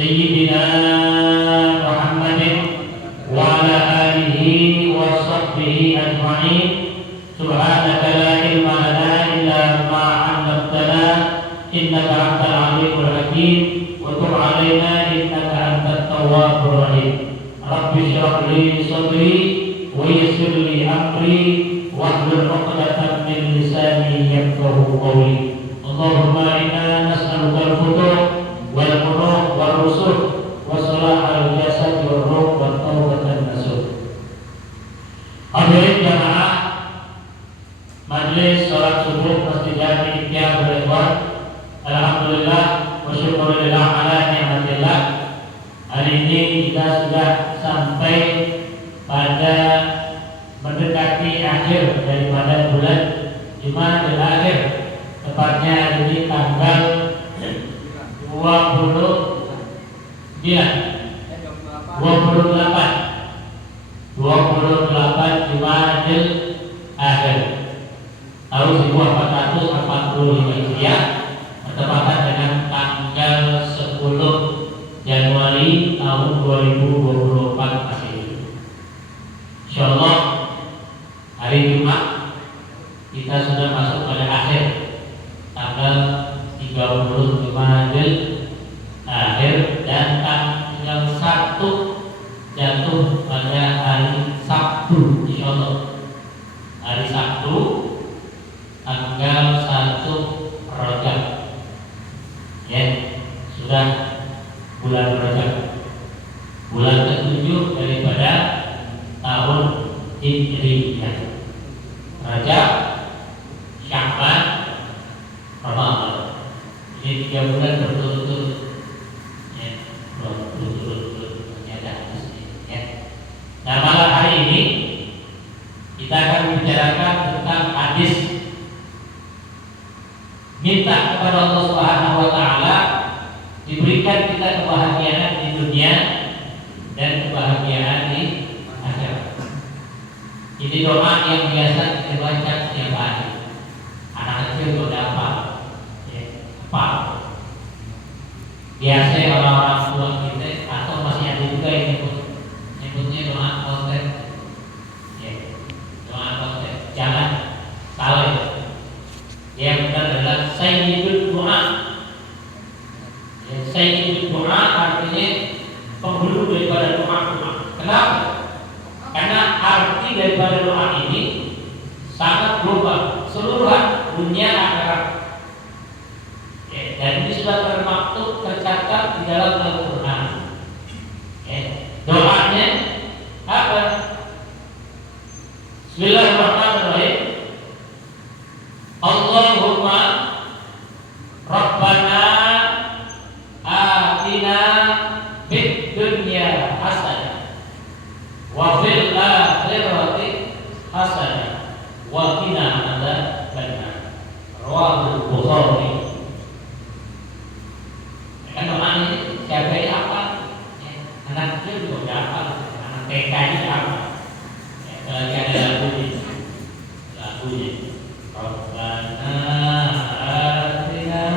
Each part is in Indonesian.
Sayyidina innaka antal alimul hakim wa tub 'alaina innaka antat tawwabur rahim. Rabbi shrah li sadri wa yassir li amri wahlul 'uqdatam min lisani yafqahu qawli. Allahumma inna nas'aluka al-futuh wal muruh wal rusuh wa salahal jasad wal ruh wa taubatan nasuh. Hadirin jamaah majelis salat subuh Masjid Jami Ikhya Berikhwan, alhamdulillah wa syukurillah ala ni'matillah. Hari ini kita sudah sampai pada mendekati akhir daripada bulan Jumadil Akhir, tepatnya hari ini tanggal 28 Jumadil Akhir tahun 1445 Hijriah, bertepatan dengan tanggal 10 Januari tahun 2024 Masehi. Insyaallah hari Jumat kita sudah masuk pada akhir tanggal 30 Jumadil Akhir, dan tanggal 1 jatuh pada hari Sabtu. Insyaallah hari Sabtu tanggal 1 Rajab, ya, sudah bulan Rajab, bulan ke-7 daripada tahun Hijriyah. Rajab, Sya'ban, Ramadan. Ini 3 bulan berturut-turut, ya, berturut-turut ternyata ya. Nah, malam hari ini kita akan membicarakan tentang hadis minta kepada Allah Subhanahu wa taala diberikan kita kebahagiaan di dunia dan kebahagiaan di akhirat. Ini doa yang biasa kita baca setiap hari. Anak kecil sudah apa? Ya, apa? Biasa orang-orang tua kita atau masih ada juga yang nyebutnya doa konten. Ya, doa konten. Jangan salah. Yang benar adalah sayyidul doa. Ya, sayyidul doa artinya penghulu daripada doa-doa. Kenapa? Karena arti daripada doa ini sangat global, seluruh dunia akhirat. Ya, dan ini sudah termaktub, tercatat di dalam Al-Quran. Ya, doanya apa? Bismillahirrahmanirrahim. Allahumma Rabbana atina fid dunya hasanah wa fil akhirati hasanah wa qina adzabannar. Rawahul Bukhari. Kan doa ini siapa yang hafal? Ya, anak kecil juga hafal, anak TK ini hafal. Ya, lagi ada lagunya. Rabbana atina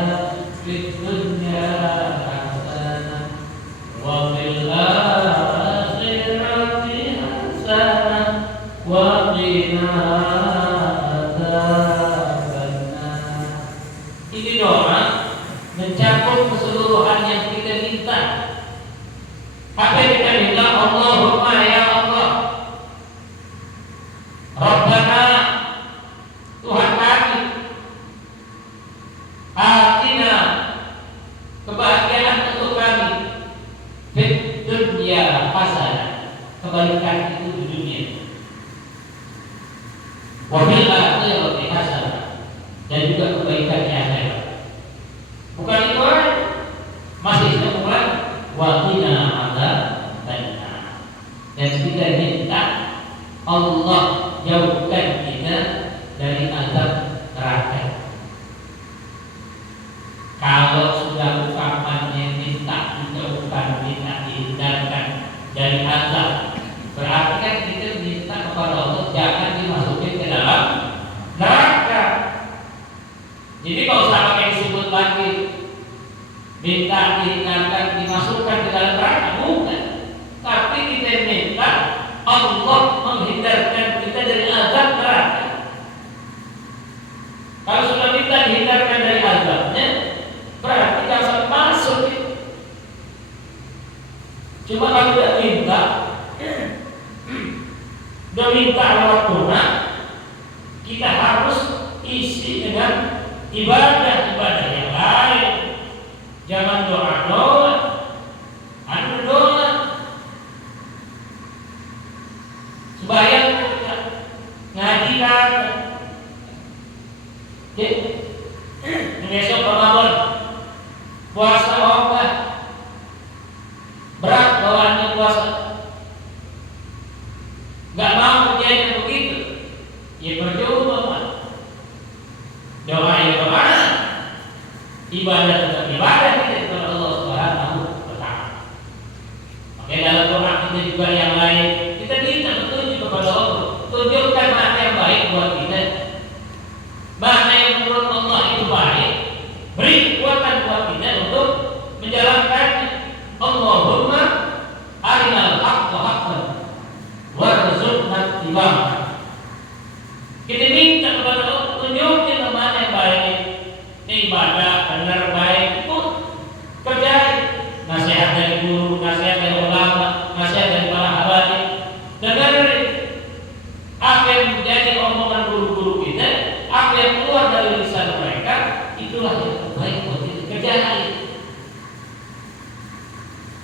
fid dunya hasanah wa fil akhirati hasanah wa qina adzabannar. Ini doa mencakup keseluruhan yang kita minta. Apa yang kita minta? Allahumma ya Allah, Rabbana Tuhan kami, atina kebahagiaan untuk kami, fid dunya hasanah, kebaikan itu di dunia, wa fil akhirati hasanah, dan juga kebaikan di akhirat. Bukan itu aja, masih semuanya wa qina adzabannar, dan kita minta Allah jauhkan kita dari azab neraka. Kalau sudah ucapannya minta dijauhkan, minta dihindarkan dari azab, berarti kan kita minta kepada Allah jangan dimasukin ke dalam neraka. Jadi kalau usah pakai disebut lagi minta dihindarkan dimasukkan ke dalam neraka, bukan. Tapi kita minta Allah menghindarkan kita dari azab neraka. Kalau sudah minta dihindarkan dari azabnya, Cuma kalau tidak minta, udah minta lewat doa, kita harus isi dengan ibadah-ibadah yang lain. Jangan doa-doa, anu doa. Sembahyang ngaji kan, besok Ramadan, puasa Allah, berat bawaannya puasa, nggak mau kerjanya begitu, ya percuma Pak. Doa ya doa, ibadah tetap ibadah kita kepada Allah Subhanahu wa Ta'ala. Oke, dalam doa kita juga yang lain, kita minta petunjuk kepada Allah. Tunjukkan mana yang baik buat kita, mana yang menurut Allah itu baik. Beri kekuatan buat kita untuk menjalankannya. Allahumma arinal haqqa haqqan warzuqna ittiba'ah. Kita minta kepada Allah, tunjukin mana yang baik. Ibadah benar baik itu kerjain. Nasihat dari guru, nasihat dari ulama, nasihat dari para habaib. Dengarin apa yang menjadi omongan guru-guru kita, apa yang keluar dari lisan mereka, itulah yang terbaik buat kita kerjain.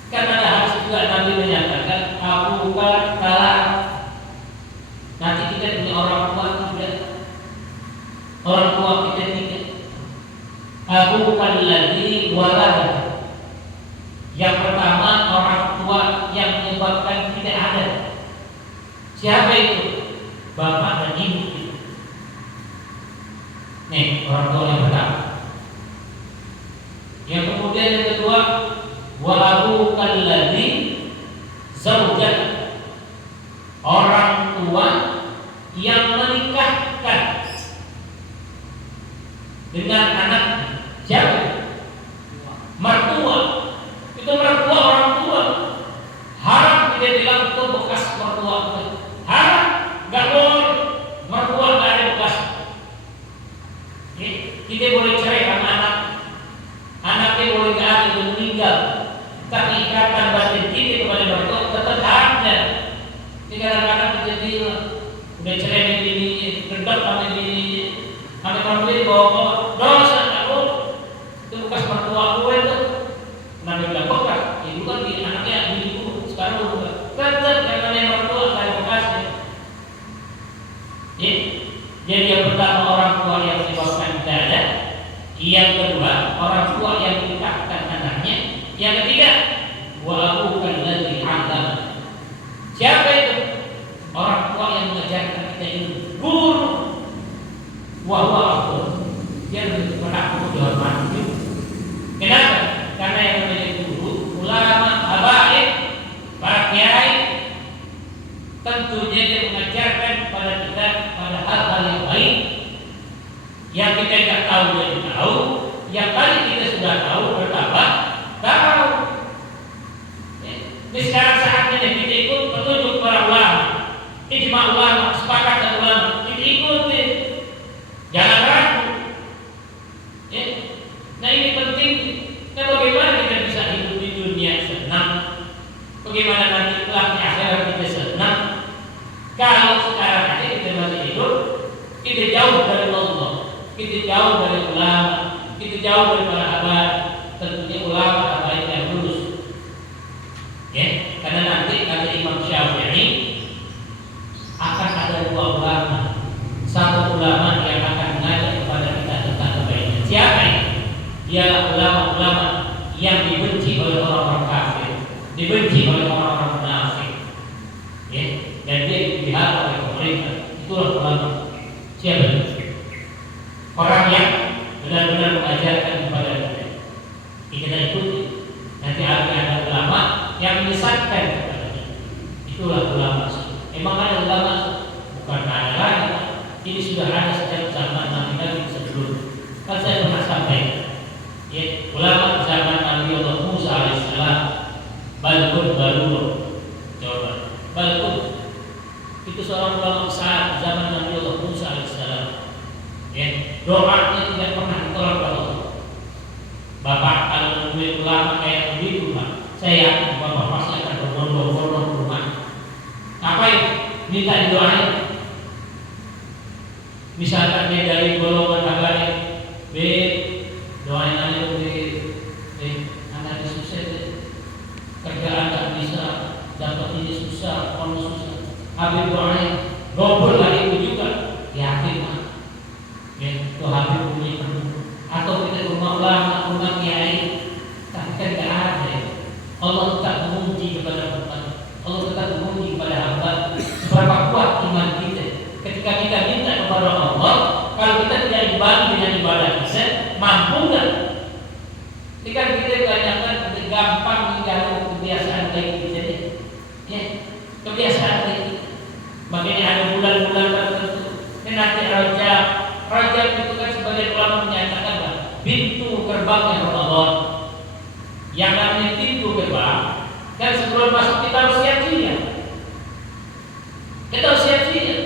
Karena ada hadis juga Nabi menyatakan, aku bukan kalah. Nanti kita punya orang tua juga, orang tua kita tidak. Aku bukan lagi walad. Yang pertama orang tua yang menyebabkan tidak ada. Siapa itu? Bapak dan ibu kita. Nih orang tua yang pertama. Yang kemudian yang kedua, wa abuka alladzi zaujaka. Orang tua yang menikahkan dengan anak. Siapa? Mertua. Itu mertua orang tua. Haram kita bilang itu bekas mertua. Haram, nggak boleh. Mertua nggak ada bekas. Kita boleh cerai sama anak. Anaknya boleh nggak ada itu meninggal. Tapi ikatan batin kita kepada mertua tetap ada. Ini kadang-kadang kita bilang udah cerai dengan bininya, gedap sama bininya, sama family bawa dosa. Itu bekas mertua gue tuh. Nabi bilang bekas, itu kan di anaknya dulu sekarang udah tetap karena mertua kayak bekasnya. Jadi yang pertama orang tua yang menyebabkan tidak ada, yang kedua orang tua yang menikahkan anaknya, yang ketiga wa abukan ladzi azam. Siapa itu? Orang tua yang mengajarkan kita ilmu, guru. Wa huwa afdal. Dia lebih berhak untuk dihormati. Kenapa? Karena yang namanya guru, ulama, habaib, para kiai, tentunya dia mengajarkan kepada kita pada hal-hal yang baik. Yang kita tidak tahu dia tahu, yang tadi kita sudah tahu bertambah tahu. Ini sekarang saatnya kita ikut petunjuk para ulama, ijma ulama, sepakatan ulama, kita ikuti, jangan ragu. Nah ini penting. Nah bagaimana kita bisa hidup di dunia senang? Bagaimana nanti kelak di akhirat kita senang? Kalau sekarang aja kita masih hidup, kita jauh dari Allah, kita jauh dari ulama, kita jauh dari para habaib. Tentunya ulama habaib yang lurus. Karena nanti kata Imam Syafi'i akan ada dua ulama. Satu ulama yang akan mengajak kepada kita tentang kebaikan. Siapa ini? Dia ulama-ulama yang dibenci oleh orang-orang kafir, dibenci oleh orang-orang munafik, dan dia dipelihara oleh pemerintah. Itulah ulama. Siapa itu? Orang yang benar-benar mengajarkan kepada kita. Kita ikuti. Nanti ada ulama yang menyesatkan kepada kita. Itulah ulama. Emang ada ulama? Bukan ada lagi. Ini sudah ada sejak zaman Nabi sebelum. Kan saya pernah sampaikan. Ulama zaman Nabi Allah Musa alaihissalam, balkun baru, coba balkun itu seorang ulama besar zaman Nabi Allah Musa alaihissalam. Doanya tidak pernah ditolak oleh Allah. Bapak kalau menemui ulama kayak begitu, saya yakin bapak pasti akan Mampu nggak? Ini kan kita kebanyakan gampang mengganggu kebiasaan baik kita nih. Ya, kebiasaan baik kita. Makanya ada bulan-bulan tertentu. Ini nanti Rajab itu kan sebagian ulama menyatakan bahwa pintu gerbangnya Ramadan. Yang namanya pintu gerbang, dan sebelum masuk kita harus siap-siap. Kita harus siap-siap.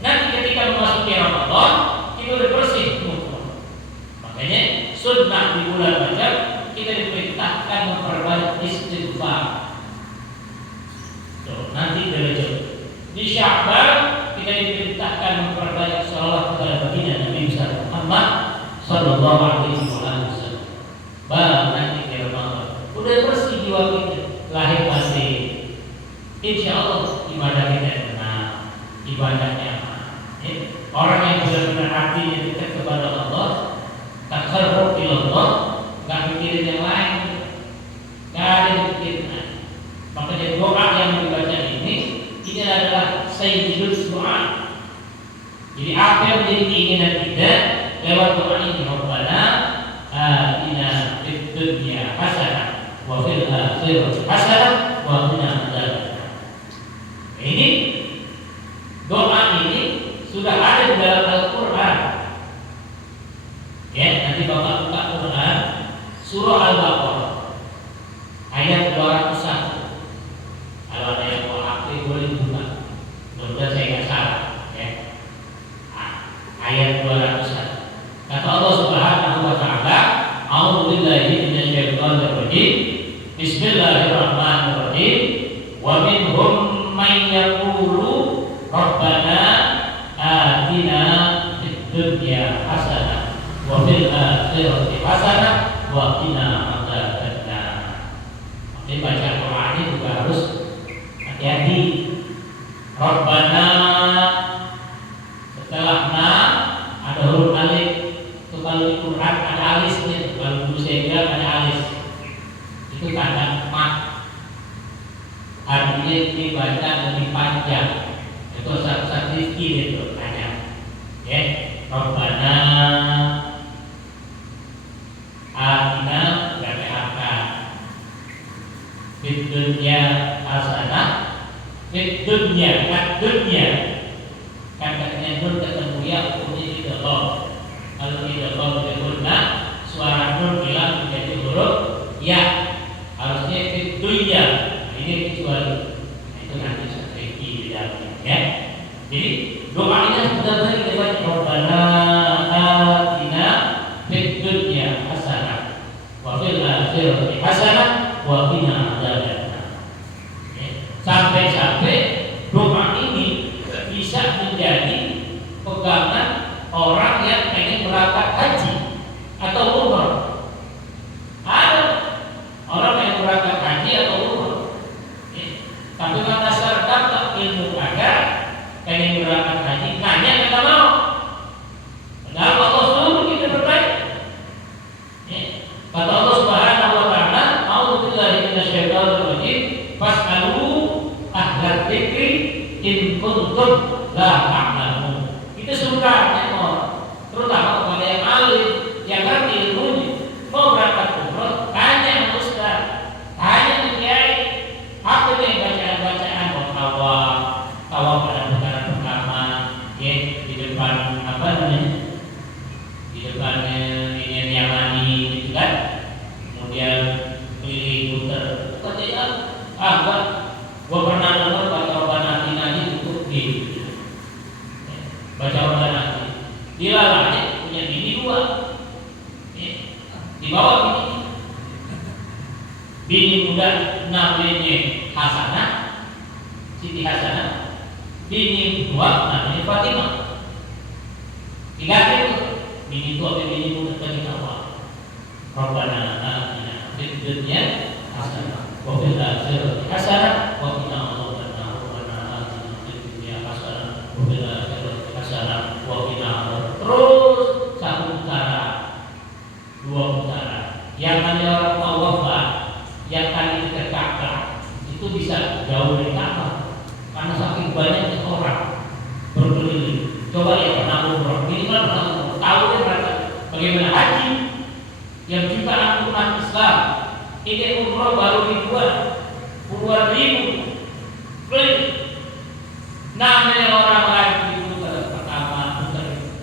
Nanti ketika memasuki Ramadan, kita udah bersih semua. Makanya sunnah di bulan Rajab kita diperintahkan memperbanyak istighfar. Nanti derajat. Di Sya'ban kita diperintahkan memperbanyak sholawat kepada baginda Nabi Muhammad sallallahu alaihi wasallam. Nanti di Ramadan udah bersih jiwa kita, lahir batin. Insya Allah ibadah kita benar, ibadahnya orang yang benar-benar hatinya dekat kepada Allah, takarrub ila Allah, nggak mikirin yang lain, nggak ada yang mikirin lain. Makanya doa yang dibaca ini adalah sayyidul doa. Jadi apa yang menjadi keinginan kita lewat doa ini, Rabbana atina fid dunya hasanah wa fil akhirati hasanah wa qina adzabannar. Ini doa ini sudah ada di dalam Al-Qur'an. Ya, nanti Bapak buka Quran surah Al-Baqarah ayat 201. Kalau ada yang mau aktif boleh buka. Mudah saya nggak salah. Ya. Ayat 201. Kata Allah Subhanahu wa taala, "A'udzu billahi minasyaitonir rajim. Bismillahirrahmanirrahim. Wa minhum may yaqulu Rabbana atina fid dunya hasanah wa fil akhirati hasanah wa qina adzabannar." Ini baca Quran ini juga harus hati-hati. Rabbana setelah na ada huruf alif. Itu kalau di Quran ada alisnya. Kalau dulu saya bilang ada alis. Itu tanda mat. Artinya dibaca lebih panjang. Itu satu-satu itu ada. Ya, Rabbana atina fid dunya hasanah. Fid dunya kan dunya kan katanya nun ketemu ya hukumnya tidak loh. Kalau tidak loh berguna suara nun hilang menjadi huruf ya, harusnya fid dunya. Ini kecuali itu nanti strategi di dalamnya ya. Jadi doa ini benar-benar kita baca Rabbana atina fid dunya hasanah wa fil akhirati hasanah wa qina adzabannar. Sampai-sampai doa ini bisa menjadi pegangan orang yang pengen berangkat haji atau umrah. Ada orang yang berangkat haji atau umrah, tapi pada saat dapat ilmu agar pengen berangkat haji, nanya mereka mau. Padahal Allah suruh kita bertanya. Kata Allah Subhanahu wa taala, "A'udzu billahi minasyaitonir rajim. Fas'alu ahla dzikri in kuntum la ta'lamun." Itu sunnahnya terutama kepada yang alim, yang ngerti ilmunya. Mau berangkat umroh, tanya sama ustaz, tanya sama kiai, apa nih bacaan-bacaan tawaf pada putaran pertama, ya di depan apa namanya, di depannya ini Yamani gitu kan, kemudian keliling putar, bacaan gua pernah dengar baca Rabbana atina itu di baca Rabbana atina. Dilalanya punya bini dua, di bawah bini muda namanya Hasanah, Siti Hasanah, bini tua namanya Fatimah. Diganti itu bini tua dan bini muda bagi Allah. Rabbana atina fid dunya hasanah wa fil akhirati hasanah wa qina adzabannar. Rabbana atina fid dunya hasanah wa fil akhirati hasanah wa qina adzabannar. Terus satu putaran, dua putaran. Yang namanya orang tawaf, yang tadi dekat Ka'bah itu bisa jauh dari Ka'bah karena saking banyaknya orang berkeliling. Coba ya pernah umroh, minimal pernah umroh, tahu kan bagaimana haji. Islam. Ini umroh baru dibuat puluhan ribu beli. Namanya orang lagi putaran pertama,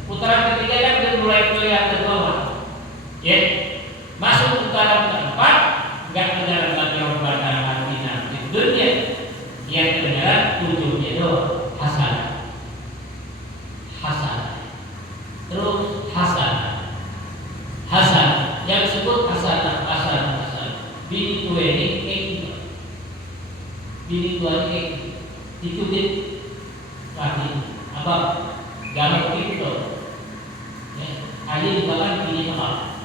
putaran ketiga kan sudah mulai kelihatan bawah. Ya, masuk putaran keempat nggak kejalan lagi Rabbana atina fid dunya, yang kejalan tujuhnya itu hasanah, hasanah, terus hasanah, hasanah, yang disebut hasanah, hasanah, hasanah. Bini tua ini bini tua ini ditutup lagi apa? Jangan begitu. Ya, ada juga kan bini maaf,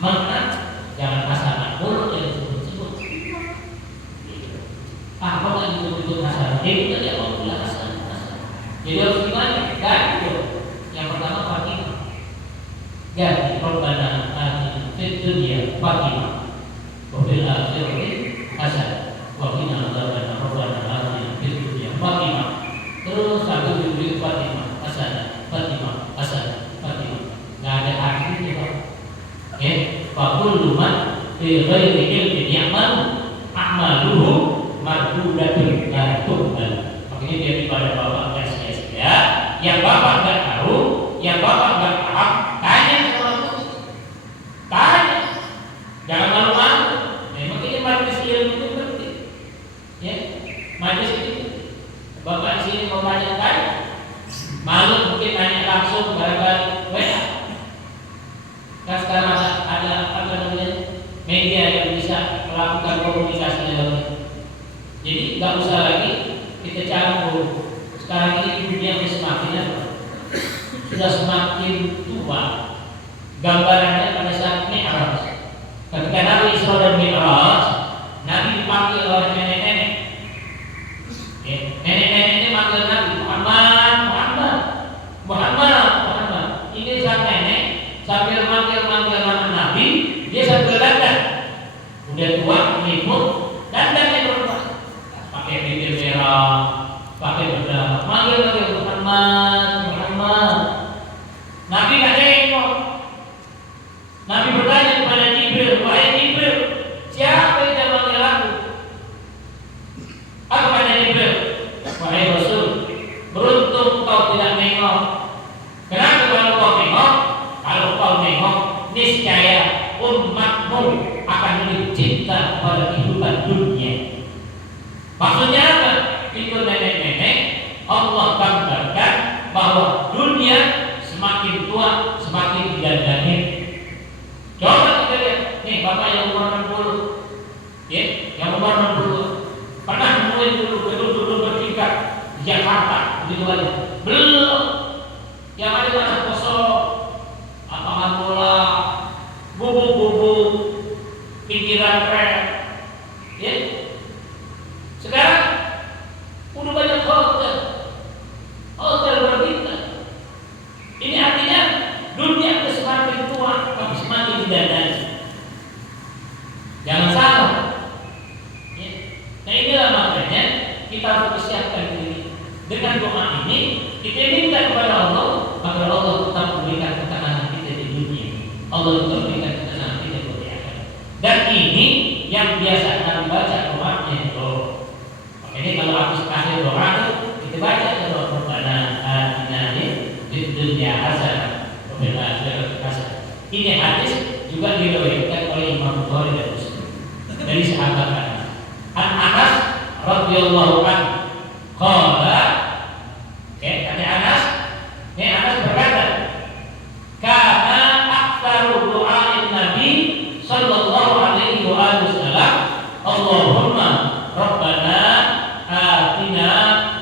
mana jangan hasanah, mulut yang disebut-sebut. Apa yang disebut hasanah? Itu tidak mau bilang hasanah. Jadi harus gimana? Ganti. Yang pertama Fatimah. Ganti Rabbana atina fid dunya Fatimah. Wa fil akhirati hasanah. Wa qina adzabannar. Rabbana atina fid dunya Fatimah. Terus satu diberi Fatimah, hasanah, Fatimah, hasanah, Fatimah. Enggak ada akhirnya, Pak. Ya, fa kullu man fi ghairi ilmin ya'mal a'maluhu mardudatun la tuqbal. Makanya dia kepada bapak enggak sia-sia, yang bapak enggak tahu, yang bapak enggak paham, tanya sama guru. Tanya. Jangan malu-malu. Makanya majelis ilmu itu penting. Ya, majelis itu bapak di sini mau tanya, malu mungkin tanya langsung barangkali WA. Kan sekarang ada apa namanya media yang bisa melakukan komunikasi lewat. Jadi nggak usah lagi kita campur. Sekarang ini dunia semakin apa? Sudah semakin tua. Gambarannya pada saat Mi'raj. Ketika Nabi Isra dan Mi'raj, Nabi dipanggil oleh nenek-nenek. Nenek-nenek ini manggil Nabi Muhammad, Muhammad, Muhammad, Muhammad. Ini sang nenek sambil manggil-manggil nama Nabi, dia sambil dandan. Udah tua, menyibuk, dandannya berubah. Pakai bibir merah, pakai bedak, manggil-manggil Muhammad, Muhammad. Nabi nggak nengok. Nabi bertanya kepada Jibril, wahai Jibril, siapa yang manggil aku? Apa kata Jibril? Wahai Rasul, beruntung kau tidak nengok. Kenapa kalau kau nengok? Kalau kau nengok, niscaya umatmu akan lebih cinta pada kehidupan dunia. Maksudnya apa? Itu nenek-nenek Allah gambarkan bahwa dunia semakin tua semakin didandani. Coba kita lihat, nih bapak yang umur 60, ya, yang umur 60 pernah nemuin dulu gedung-gedung bertingkat di Jakarta, begitu aja. Belum. Yang ada masa kosong, lapangan bola, bubuk-bubuk, pinggiran rel, ya. Sekarang udah banyak hotel, hotel berbintang. Ini artinya dunia semakin tua, tapi semakin didandani. Jangan salah. Ya. Nah inilah makanya kita harus persiapkan diri. Dengan doa ini kita minta kepada Allah, maka Allah tetap memberikan ketenangan kita di dunia. Allah tetap memberikan ketenangan kita di akhirat. Dan ini yang biasa kita baca doanya itu. Makanya kalau habis akhir doa itu kita baca doa Rabbana atina fid dunya hasanah wa fil akhirati hasanah. Ini hadis juga diriwayatkan oleh Imam Bukhari dan Muslim dari sahabat Anas. Anas radhiyallahu anhu qala, kata Anas, Anas berkata, kana aktsaru du'a'in Nabi sallallahu alaihi wasallam, Allahumma rabbana atina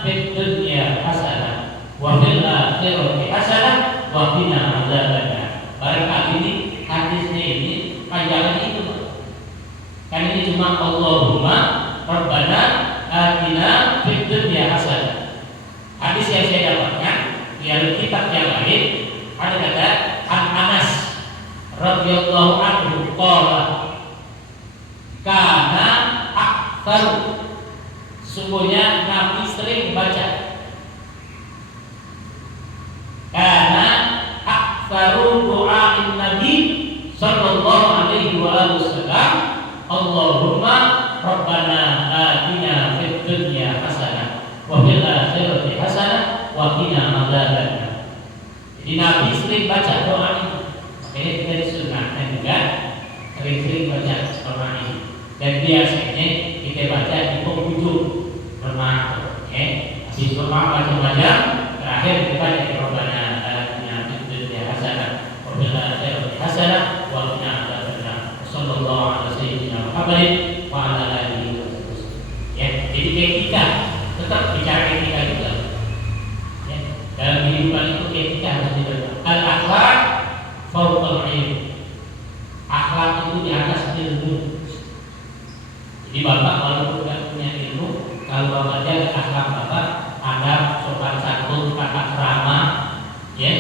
fid dunya hasanah wa fil akhirati hasanah wa qina adzabannar. Barangkali ini hadisnya ini panjangnya itu, kan ini cuma Allahumma rabbana atina fid dunya hasanah. Hadis yang saya dapatkan dari kitab yang lain ada kata Anas radhiyallahu anhu qala kana aktsar, sungguhnya Nabi sering baca, kana aktsaru du'a'in Nabi sallallahu alaihi alaihi wasallam, Allahumma Rabbana atina fid dunya hasanah wa fil akhirati hasanah wa qina adzabannar. Jadi Nabi sering baca doa ini. Makanya kita disunahkan juga sering-sering baca doa ini. Dan biasanya kita baca di penghujung Ramadan. Habis doa macam-macam, terakhir kita baca Rabbana atina fid dunya hasanah wa fil akhirati hasanah wa qina adzabannar. Sallallahu alaihi wasallam Muhammadin wa ala alihi wasallam. Ya, jadi etika tetap bicara etika juga. Ya, dalam kehidupan itu etika harus dijaga. Al-akhlak fawqal ilm. Akhlak itu di atas ilmu. Jadi bapak walaupun tidak punya ilmu, kalau bapak jaga akhlak bapak, adab, sopan santun, tata krama, ya,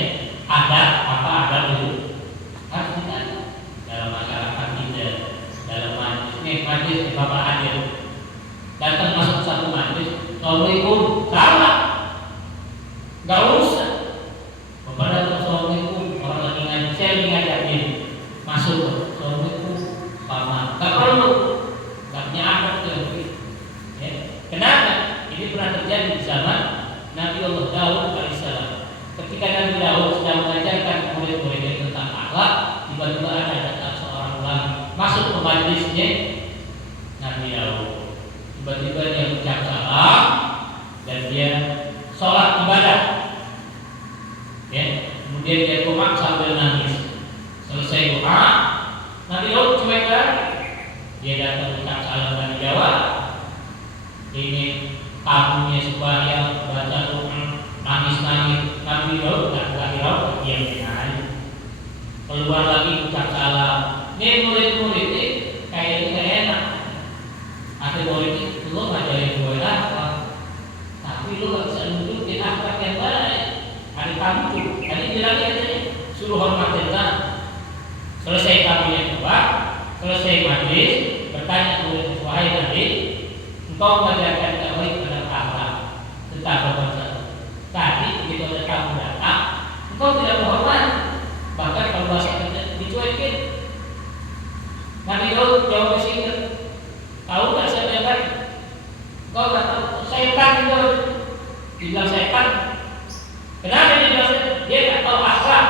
adab apa adab itu harus dijaga dalam masyarakat kita, dalam majlis bapak hadir, datang masuk satu majlis, assalamualaikum, salah, nggak usah, bapak datang assalamualaikum, orang lagi ngaji, saya lagi ngajarin, masuk, assalamualaikum, sama, nggak perlu. Ya. Kenapa? Ini pernah terjadi di zaman Nabi Allah Daud alaihissalam. Ketika Nabi Daud sedang mengajarkan murid-muridnya tentang akhlak, tiba-tiba ada datang seorang ulama masuk ke majlisnya Nabi Daud. Tiba-tiba dia ucap salam dan dia sholat ibadah. Ya. Kemudian dia komak sambil nangis. Selesai doa, Nabi Daud cuek lagi. Dia datang ucap salam dan jawab, ini tamunya sembahyang baca doa nangis-nangis. Nabi Daud tak Daud diam aja. Keluar lagi ucap salam. Ini murid-murid ini kayaknya gak enak. Ada murid ini lu ngajarin gue akhlak, tapi lu gak bisa nunjukin akhlak yang baik. Ada tamu tuh, tadi bilang aja suruh hormatin tamu. Selesai tamunya keluar, selesai majlis, bertanya murid, wahai Nabi, engkau mengajarkan kami tentang akhlak, tentang bangsa. Tadi begitu ada tamu datang, engkau tidak menghormat, bahkan kalau bahasa kita dicuekin. Nabi Daud jawab singkat, tahu tak siapa yang baik? Engkau tak tahu, setan itu. Dibilang setan. Kenapa dia bilang setan? Dia tak tahu akhlak.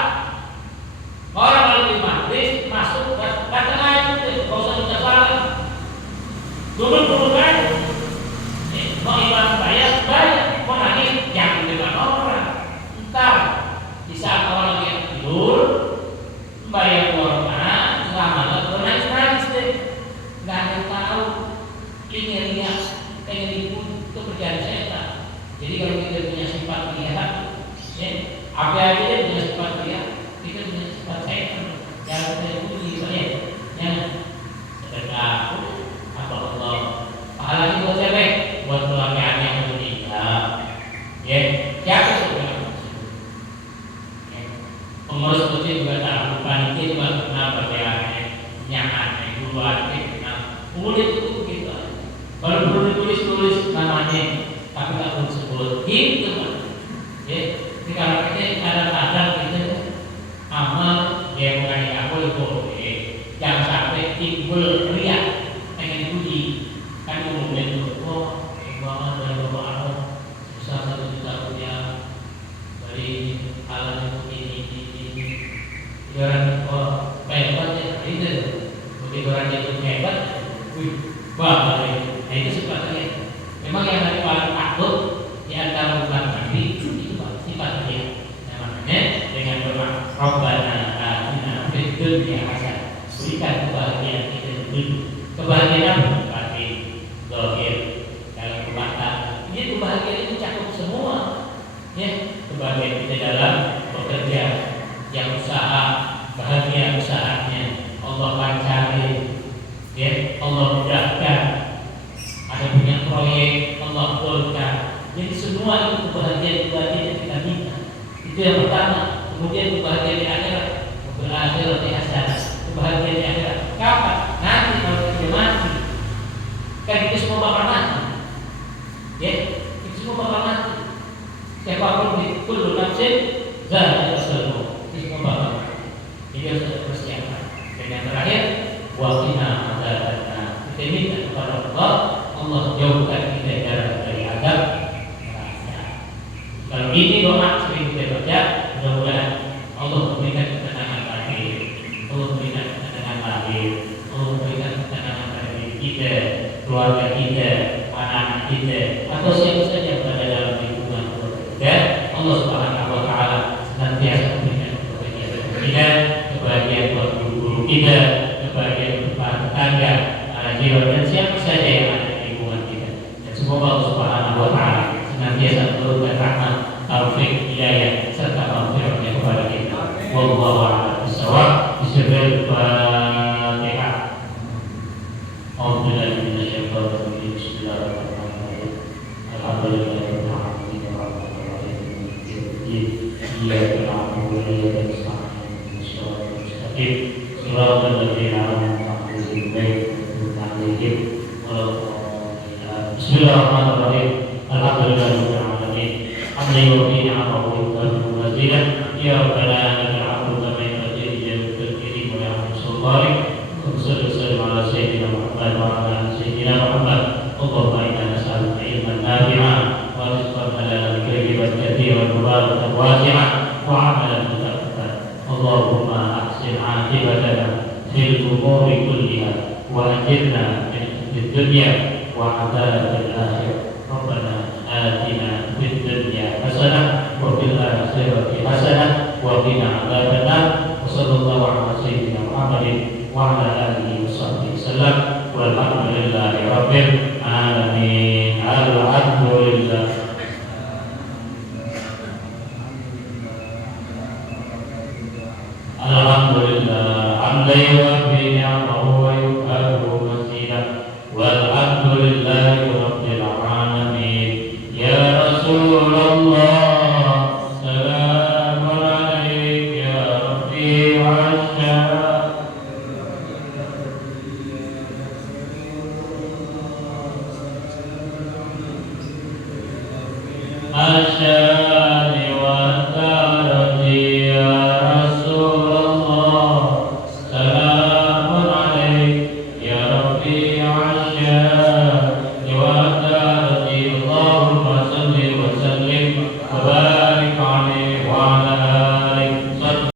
Orang kalau di majlis masuk datang aja, kau usah ucap salam. Duduk kan? Mau ibadah bayar, mau nangis jangan dengan orang. Entar di saat orang lagi tidur, bayar korban, lama-lama nangis deh. Nggak ada yang tahu. Ini pengen dibunuh itu kerjaan setan. Jadi kalau kita punya sifat lihat, ya, apa aja dia punya sifat lihat, kita punya sifat setan. Jangan kita puji, ya, sedekah. Allah pahalanya buat siapa? Buat keluarga yang meninggal. Ya, siapa saudara? Ya. Pengurus masjid juga tahu, panitia juga kenal bagaimana nyamannya, keluarga kenal. Kemudian itu begitu. Kalau perlu tulis namanya, tapi tak perlu sebut. Gitu kan? Ya, sekarang ini kadang-kadang kita amal dia mengenai aku boleh. Jangan sampai timbul riak. Pengen puji kan kemudian oh banget dari bapak aku susah 1 juta rupiah dari alat ini orang oh hebat ya itu begitu orang itu hebat wah nah itu sifatnya memang yang dari paling takut di antara umat Nabi itu sifat dia namanya dengan doa Rabbana atina fid dunya hasanah berikan kebahagiaan kita di kebahagiaan berarti zahir dalam kebaikan. Ini kebahagiaan itu cakup semua. Ya, kebahagiaan kita dalam bekerja, yang usaha, bahagia usahanya, Allah lancarin, ya, Allah mudahkan. Ada punya proyek, Allah bolehkan. Jadi semua itu kebahagiaan yang kita minta. Itu yang pertama. Kemudian kebahagiaan di akhirat, berakhir di hasanah. Kebahagiaan di akhirat. Kapan? Nanti kalau kita mati, wa qina adzabannar. Kita minta kepada Allah, Allah jauhkan kita dari azab neraka. Kalau ini doa sering kita baca, mudah-mudahan Allah memberikan ketenangan batin, Allah memberikan ketenangan lahir, Allah memberikan ketenangan pada diri kita, keluarga kita, anak-anak kita, atau siapa saja yang berada dalam lingkungan keluarga kita. Allah Subhanahu wa Ta'ala senantiasa memberikan kebahagiaan buat guru-guru kita, kebahagiaan para tetangga, para jiran dan siapa saja yang ada di lingkungan kita. Dan semoga Allah Subhanahu wa Ta'ala senantiasa memberikan rahmat, taufik, hidayah serta maghfirahnya kepada kita. Wallahu a'lam bishawab. Bismillahirrahmanirrahim. A'udzubillahi minasyaitonir rajim. Bismillahirrahmanirrahim. Alhamdulillahirabbil alamin arrahmanir rahim. Iyyaka na'budu wa iyyaka nasta'in. Shiratal mustaqim. Shiratal ladzina an'amta 'alaihim ghairil maghdubi 'alaihim. Bismillahirrahmanirrahim. Alhamdulillahirabbil alamin. Hamdan yu'ti ni'amahu wa yu'ti mazidah. Ya Rabbana lakal hamdu kama yanbaghi li jalali wa li'azimi sultanik. Sallallahu alaihi wa sayyidina Muhammad wa ala ali sayyidina Muhammad. Allahumma inna nas'aluka ilman nafi'an wa rizqan halalan thayyiban kathiran mubarakan wasi'an wa 'amalan mutaqabbalan. Allahumma ahsin 'aqibatana fil umuri kulliha wa ajirna min fid dunya wa 'adzabil akhirah. Rabbana atina fid dunya hasanah wa fil akhirati hasanah wa qina 'adzabannar. Wassallallahu ala sayyidina Muhammadin wa ala alihi washabbihi wasallam. Walhamdulillahi rabbil alamin. Alhamdulillah. Alhamdulillah. Hamdan yu'ti ni'amahu wa yukafi'u mazidah. Walhamdulillahi rabbil alamin. Ya Rasulullah, salamun alaik ya Rabbi wa'asyara. Asyara